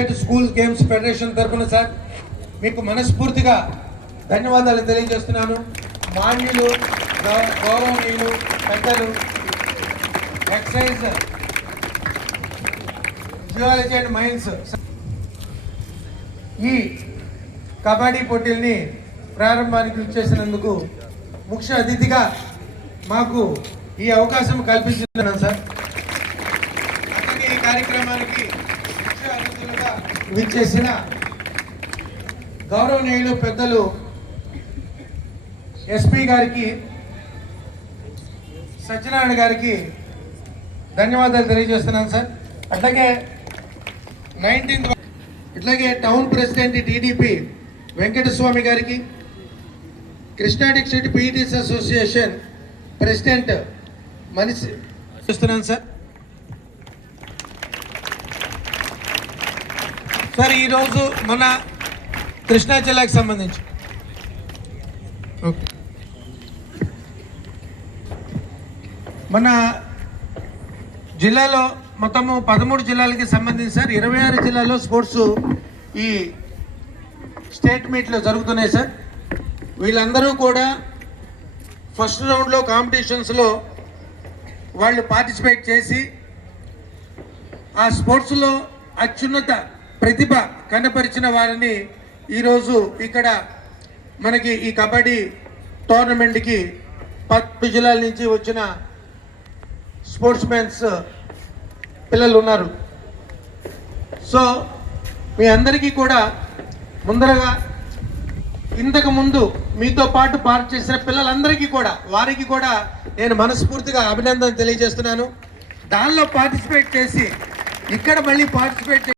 State school games federation తరఫున sir మీకు మనస్ఫూర్తిగా ధన్యవాదాలు తెలియజేస్తున్నాను. మాన్యులు, గౌరవనీయులు, పెద్దలు, ఎక్సైజ్, జియాలజీ అండ్ మైన్స్ ఈ కబడ్డీ పోటీల్ని ప్రారంభానికి ఇచ్చేసినందుకు ముఖ్య అతిథిగా మాకు ఈ అవకాశం కల్పించున్నాను సార్. అలాగే ఈ కార్యక్రమానికి ముఖ్య అతిథులుగా విచ్చేసిన గౌరవనీయులు పెద్దలు ఎస్పీ గారికి, సత్యనారాయణ గారికి ధన్యవాదాలు తెలియజేస్తున్నాను సార్. అట్లాగే 19th ఇట్లాగే టౌన్ ప్రెసిడెంట్ టీడీపీ వెంకటస్వామి గారికి, Krishna district PETs association president మనిషి చూస్తున్నాను సార్. సార్ ఈరోజు మన కృష్ణా జిల్లాకు సంబంధించి మన జిల్లాలో మొత్తము 13 జిల్లాలకి సంబంధించి సార్ 26 జిల్లాల్లో స్పోర్ట్స్ ఈ స్టేట్ మీట్లో జరుగుతున్నాయి సార్. వీళ్ళందరూ కూడా ఫస్ట్ రౌండ్లో కాంపిటీషన్స్లో వాళ్ళు పార్టిసిపేట్ చేసి ఆ స్పోర్ట్స్లో అత్యున్నత ప్రతిభ కనపరిచిన వారిని ఈరోజు ఇక్కడ మనకి ఈ కబడ్డీ టోర్నమెంట్కి 10 జిల్లాల నుంచి వచ్చిన స్పోర్ట్స్ మెన్స్ పిల్లలు ఉన్నారు. సో మీ అందరికీ కూడా ముందరగా ఇంతకు ముందు మీతో పాటు పార్ట్ చేసిన పిల్లలందరికీ కూడా వారికి కూడా నేను మనస్ఫూర్తిగా అభినందన తెలియజేస్తున్నాను. దానిలో పార్టిసిపేట్ చేసి ఇక్కడ మళ్ళీ పార్టిసిపేట్